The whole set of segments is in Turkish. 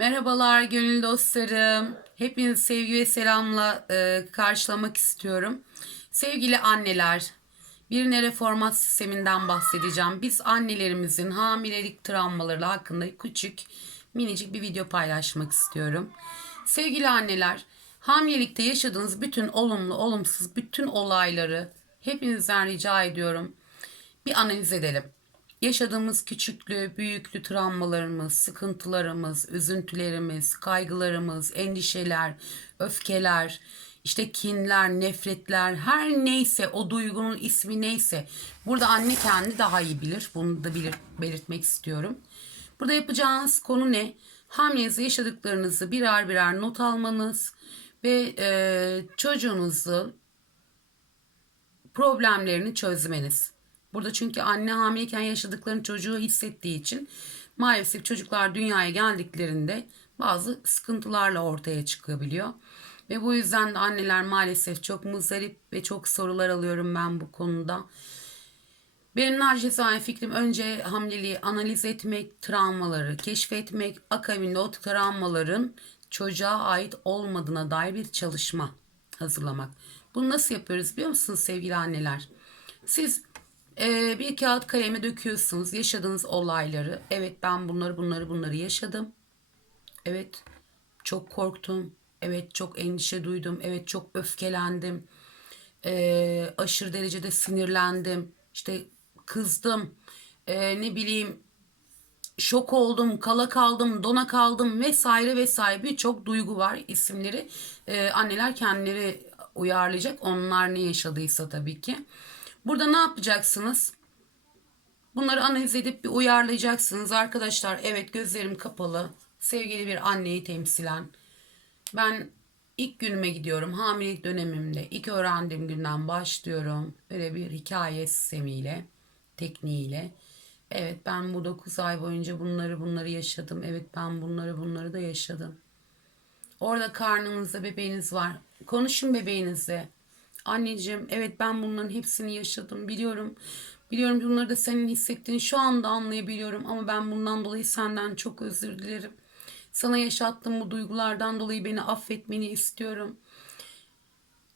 Merhabalar gönül dostlarım. Hepinizi sevgi ve selamla e, karşılamak istiyorum. Sevgili anneler, bir nere format sisteminden bahsedeceğim. Biz annelerimizin hamilelik travmaları hakkında küçük, minicik bir video paylaşmak istiyorum. Sevgili anneler, hamilelikte yaşadığınız bütün olumlu, olumsuz bütün olayları hepinizden rica ediyorum. Bir analiz edelim. Yaşadığımız küçüklü, büyüklü travmalarımız, sıkıntılarımız, üzüntülerimiz, kaygılarımız, endişeler, öfkeler, işte kinler, nefretler, her neyse o duygunun ismi neyse. Burada anne kendi daha iyi bilir. Bunu da bilir, belirtmek istiyorum. Burada yapacağınız konu ne? Hamilenizde yaşadıklarınızı birer birer not almanız ve e, çocuğunuzu problemlerini çözmeniz. Burada çünkü anne hamileyken yaşadıklarını çocuğu hissettiği için maalesef çocuklar dünyaya geldiklerinde bazı sıkıntılarla ortaya çıkabiliyor. Ve bu yüzden de anneler maalesef çok muzdarip ve çok sorular alıyorum ben bu konuda. Benim naçizane fikrim önce hamileliği analiz etmek, travmaları keşfetmek, akabinde o travmaların çocuğa ait olmadığına dair bir çalışma hazırlamak. Bunu nasıl yapıyoruz biliyor musunuz sevgili anneler? Siz e, bir kağıt kaleme döküyorsunuz yaşadığınız olayları. Evet ben bunları bunları bunları yaşadım. Evet çok korktum. Evet çok endişe duydum. Evet çok öfkelendim. E, aşırı derecede sinirlendim. İşte kızdım. E, ne bileyim şok oldum, kala kaldım, dona kaldım vesaire vesaire birçok duygu var isimleri. E, anneler kendileri uyarlayacak. Onlar ne yaşadıysa tabii ki. Burada ne yapacaksınız? Bunları analiz edip bir uyarlayacaksınız. Arkadaşlar evet gözlerim kapalı. Sevgili bir anneyi temsilen. Ben ilk günüme gidiyorum. Hamilelik dönemimde ilk öğrendiğim günden başlıyorum. Böyle bir hikaye sistemiyle, tekniğiyle. Evet ben bu 9 ay boyunca bunları bunları yaşadım. Evet ben bunları bunları da yaşadım. Orada karnınızda bebeğiniz var. Konuşun bebeğinizle. Anneciğim evet ben bunların hepsini yaşadım biliyorum. Biliyorum bunları da senin hissettiğini şu anda anlayabiliyorum ama ben bundan dolayı senden çok özür dilerim. Sana yaşattığım bu duygulardan dolayı beni affetmeni istiyorum.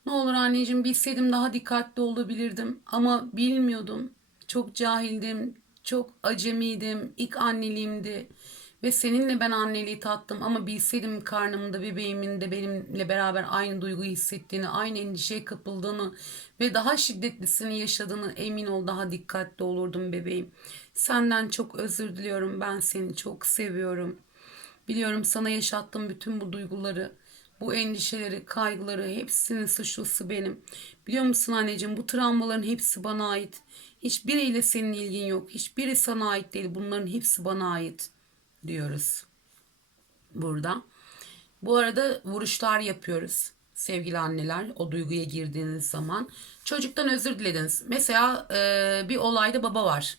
Ne olur anneciğim bilseydim daha dikkatli olabilirdim ama bilmiyordum. Çok cahildim, çok acemiydim, ilk anneliğimdi. Ve seninle ben anneliği tattım ama bilseydim karnımda bebeğimin de benimle beraber aynı duyguyu hissettiğini, aynı endişeye kapıldığını ve daha şiddetlisini yaşadığını emin ol daha dikkatli olurdum bebeğim. Senden çok özür diliyorum. Ben seni çok seviyorum. Biliyorum sana yaşattığım bütün bu duyguları, bu endişeleri, kaygıları hepsinin suçlusu benim. Biliyor musun anneciğim bu travmaların hepsi bana ait. Hiçbiriyle senin ilgin yok. Hiçbiri sana ait değil. Bunların hepsi bana ait diyoruz burada. Bu arada vuruşlar yapıyoruz sevgili anneler o duyguya girdiğiniz zaman. Çocuktan özür dilediniz. Mesela e, bir olayda baba var.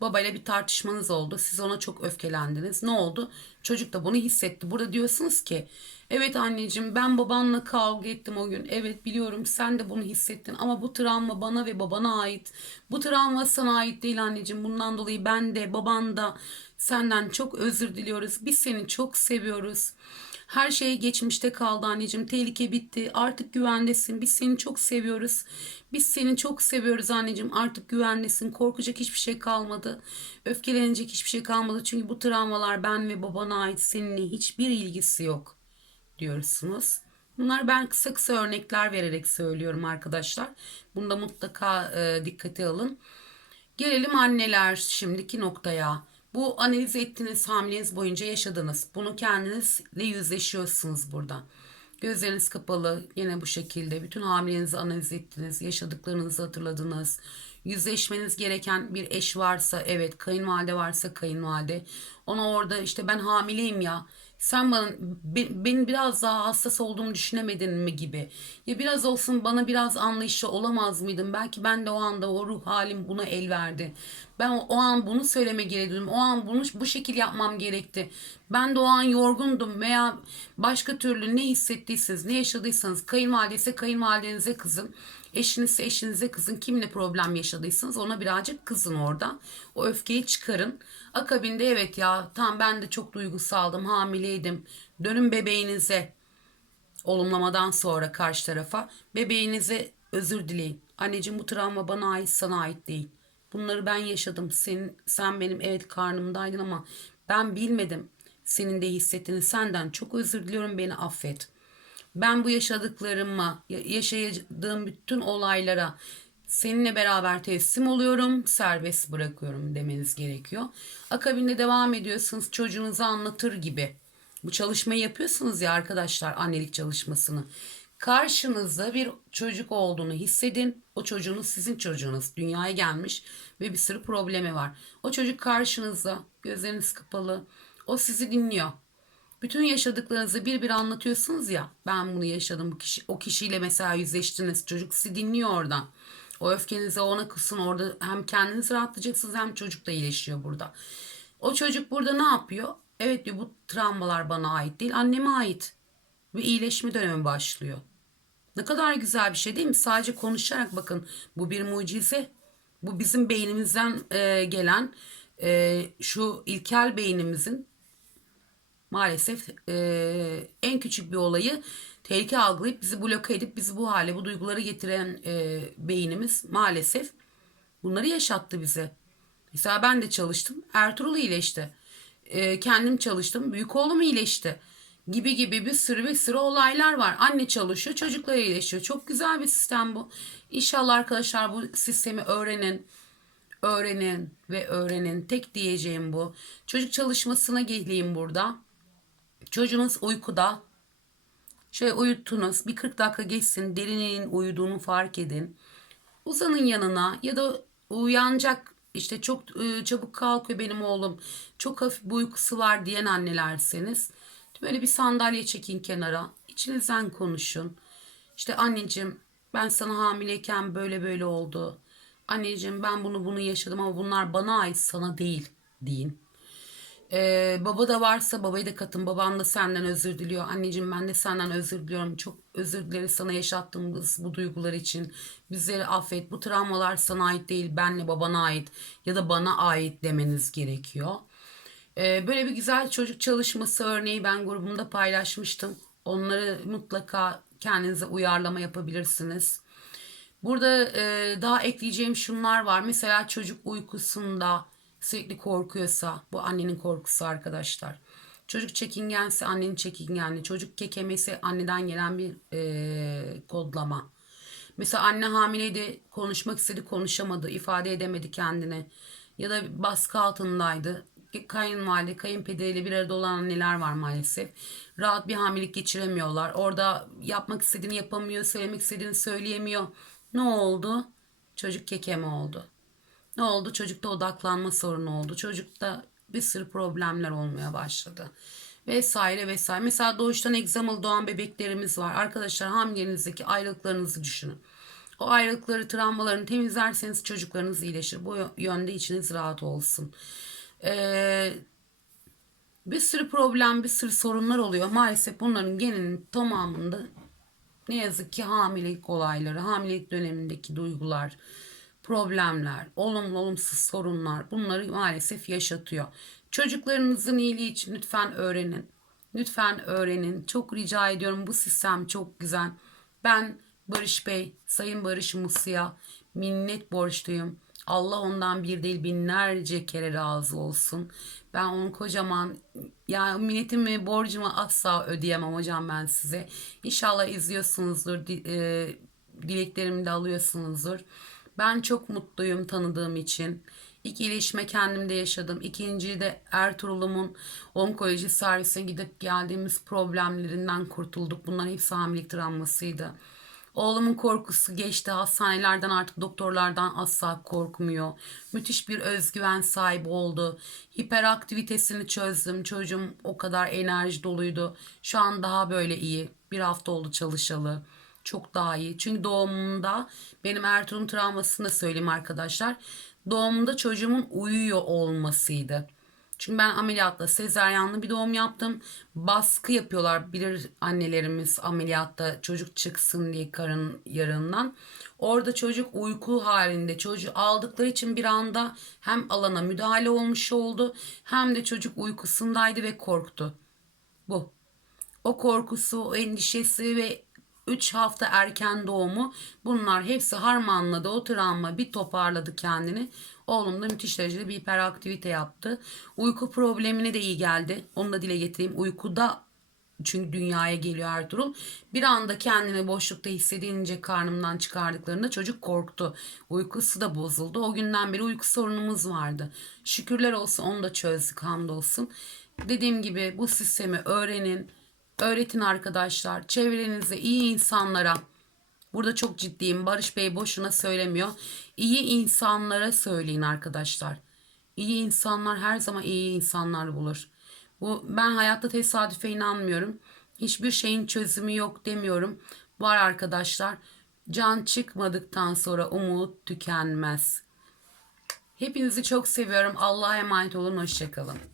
Babayla bir tartışmanız oldu. Siz ona çok öfkelendiniz. Ne oldu? Çocuk da bunu hissetti. Burada diyorsunuz ki evet anneciğim ben babanla kavga ettim o gün. Evet biliyorum sen de bunu hissettin ama bu travma bana ve babana ait. Bu travma sana ait değil anneciğim. Bundan dolayı ben de baban da senden çok özür diliyoruz. Biz seni çok seviyoruz. Her şey geçmişte kaldı anneciğim. Tehlike bitti. Artık güvendesin. Biz seni çok seviyoruz. Biz seni çok seviyoruz anneciğim. Artık güvendesin. Korkacak hiçbir şey kalmadı. Öfkelenecek hiçbir şey kalmadı. Çünkü bu travmalar ben ve babana ait. Seninle hiçbir ilgisi yok diyorsunuz. Bunlar ben kısa kısa örnekler vererek söylüyorum arkadaşlar. Bunda mutlaka e, dikkate alın. Gelelim anneler şimdiki noktaya. Bu analiz ettiğiniz hamileniz boyunca yaşadınız. Bunu kendinizle yüzleşiyorsunuz burada. Gözleriniz kapalı yine bu şekilde bütün hamilenizi analiz ettiniz. Yaşadıklarınızı hatırladınız. Yüzleşmeniz gereken bir eş varsa evet kayınvalide varsa kayınvalide. Ona orada işte ben hamileyim ya sen bana benim biraz daha hassas olduğumu düşünemedin mi gibi. Ya biraz olsun bana biraz anlayışlı olamaz mıydın? Belki ben de o anda o ruh halim buna el verdi. Ben o, an bunu söyleme gerekiyordu. O an bunu bu şekil yapmam gerekti. Ben de o an yorgundum veya başka türlü ne hissettiyseniz, ne yaşadıysanız kayınvalide ise kayınvalidenize kızın. Eşinizse eşinize kızın. Kimle problem yaşadıysanız ona birazcık kızın orada. O öfkeyi çıkarın. Akabinde evet ya tamam ben de çok duygusaldım, hamileydim. Dönün bebeğinize olumlamadan sonra karşı tarafa bebeğinize özür dileyin. Anneciğim bu travma bana ait sana ait değil. Bunları ben yaşadım. Senin, sen benim evet karnımdaydın ama ben bilmedim. Senin de hissettiğini senden çok özür diliyorum beni affet. Ben bu yaşadıklarıma, ya- yaşadığım bütün olaylara seninle beraber teslim oluyorum, serbest bırakıyorum demeniz gerekiyor. Akabinde devam ediyorsunuz çocuğunuza anlatır gibi. Bu çalışmayı yapıyorsunuz ya arkadaşlar annelik çalışmasını. Karşınızda bir çocuk olduğunu hissedin. O çocuğunuz sizin çocuğunuz. Dünyaya gelmiş ve bir sürü problemi var. O çocuk karşınızda, gözleriniz kapalı. O sizi dinliyor. Bütün yaşadıklarınızı bir bir anlatıyorsunuz ya. Ben bunu yaşadım kişi. O kişiyle mesela yüzleştiniz. Çocuk sizi dinliyor oradan. O öfkenizi ona kısın orada hem kendiniz rahatlayacaksınız hem çocuk da iyileşiyor burada. O çocuk burada ne yapıyor? Evet diyor bu travmalar bana ait değil anneme ait. Ve iyileşme dönemi başlıyor. Ne kadar güzel bir şey değil mi? Sadece konuşarak bakın bu bir mucize. Bu bizim beynimizden e, gelen e, şu ilkel beynimizin maalesef e, en küçük bir olayı tehlike algılayıp bizi bloke edip bizi bu hale bu duyguları getiren e, beynimiz maalesef bunları yaşattı bize. Mesela ben de çalıştım. Ertuğrul iyileşti. E, kendim çalıştım. Büyük oğlum iyileşti. Gibi gibi bir sürü bir sürü olaylar var. Anne çalışıyor, çocuklar iyileşiyor. Çok güzel bir sistem bu. İnşallah arkadaşlar bu sistemi öğrenin öğrenin ve öğrenin. Tek diyeceğim bu. Çocuk çalışmasına geleyim burada. Çocuğunuz uykuda. Şöyle uyuttunuz. Bir 40 dakika geçsin. Derinin uyuduğunu fark edin. Uzanın yanına ya da uyanacak işte çok e, çabuk kalkıyor benim oğlum. Çok hafif bir uykusu var diyen annelerseniz. Böyle bir sandalye çekin kenara. İçinizden konuşun. İşte anneciğim ben sana hamileyken böyle böyle oldu. Anneciğim ben bunu bunu yaşadım ama bunlar bana ait sana değil deyin. Ee, baba da varsa babayı da katın. Baban da senden özür diliyor. Anneciğim ben de senden özür diliyorum. Çok özür dileriz sana yaşattığımız bu duygular için. Bizleri affet. Bu travmalar sana ait değil. Benle babana ait ya da bana ait demeniz gerekiyor. Ee, böyle bir güzel çocuk çalışması örneği ben grubumda paylaşmıştım. Onları mutlaka kendinize uyarlama yapabilirsiniz. Burada e, daha ekleyeceğim şunlar var. Mesela çocuk uykusunda sürekli korkuyorsa bu annenin korkusu arkadaşlar. Çocuk çekingense annenin çekingenliği. Çocuk kekemesi anneden gelen bir e, kodlama. Mesela anne hamileydi konuşmak istedi konuşamadı ifade edemedi kendini. Ya da baskı altındaydı. Kayınvalide, kayınpederiyle bir arada olan anneler var maalesef. Rahat bir hamilelik geçiremiyorlar. Orada yapmak istediğini yapamıyor, söylemek istediğini söyleyemiyor. Ne oldu? Çocuk kekeme oldu. Ne oldu? Çocukta odaklanma sorunu oldu. Çocukta bir sürü problemler olmaya başladı. Vesaire vesaire. Mesela doğuştan egzamalı doğan bebeklerimiz var. Arkadaşlar hamilenizdeki ayrılıklarınızı düşünün. O ayrılıkları, travmalarını temizlerseniz çocuklarınız iyileşir. Bu yönde içiniz rahat olsun. Ee, bir sürü problem, bir sürü sorunlar oluyor. Maalesef bunların genelinin tamamında ne yazık ki hamilelik olayları, hamilelik dönemindeki duygular, problemler, olumlu olumsuz sorunlar bunları maalesef yaşatıyor. Çocuklarınızın iyiliği için lütfen öğrenin. Lütfen öğrenin. Çok rica ediyorum. Bu sistem çok güzel. Ben Barış Bey, Sayın Barış Musya minnet borçluyum. Allah ondan bir değil binlerce kere razı olsun. Ben onun kocaman ya minnetimi borcumu asla ödeyemem hocam ben size. İnşallah izliyorsunuzdur. e, dileklerimi de alıyorsunuzdur. Ben çok mutluyum tanıdığım için. İlk iyileşme kendimde yaşadım. İkinci de Ertuğrul'umun onkoloji servisine gidip geldiğimiz problemlerinden kurtulduk. Bunların hepsi hamilelik travmasıydı. Oğlumun korkusu geçti. Hastanelerden artık doktorlardan asla korkmuyor. Müthiş bir özgüven sahibi oldu. Hiperaktivitesini çözdüm. Çocuğum o kadar enerji doluydu. Şu an daha böyle iyi. Bir hafta oldu çalışalı. Çok daha iyi. Çünkü doğumunda benim Ertuğrul travmasını da söyleyeyim arkadaşlar. Doğumunda çocuğumun uyuyor olmasıydı. Çünkü ben ameliyatla sezaryenli bir doğum yaptım. Baskı yapıyorlar bilir annelerimiz ameliyatta çocuk çıksın diye karın yarığından. Orada çocuk uyku halinde çocuğu aldıkları için bir anda hem alana müdahale olmuş oldu hem de çocuk uykusundaydı ve korktu. Bu. O korkusu, o endişesi ve 3 hafta erken doğumu bunlar hepsi harmanladı. O travma bir toparladı kendini. Oğlum da müthiş derecede bir hiperaktivite yaptı. Uyku problemine de iyi geldi. Onu da dile getireyim. Uykuda çünkü dünyaya geliyor Ertuğrul. Bir anda kendini boşlukta hissedince karnımdan çıkardıklarında çocuk korktu. Uykusu da bozuldu. O günden beri uyku sorunumuz vardı. Şükürler olsun onu da çözdük hamdolsun. Dediğim gibi bu sistemi öğrenin. Öğretin arkadaşlar. Çevrenizde iyi insanlara Burada çok ciddiyim. Barış Bey boşuna söylemiyor. İyi insanlara söyleyin arkadaşlar. İyi insanlar her zaman iyi insanlar bulur. Bu ben hayatta tesadüfe inanmıyorum. Hiçbir şeyin çözümü yok demiyorum. Var arkadaşlar. Can çıkmadıktan sonra umut tükenmez. Hepinizi çok seviyorum. Allah'a emanet olun. Hoşçakalın.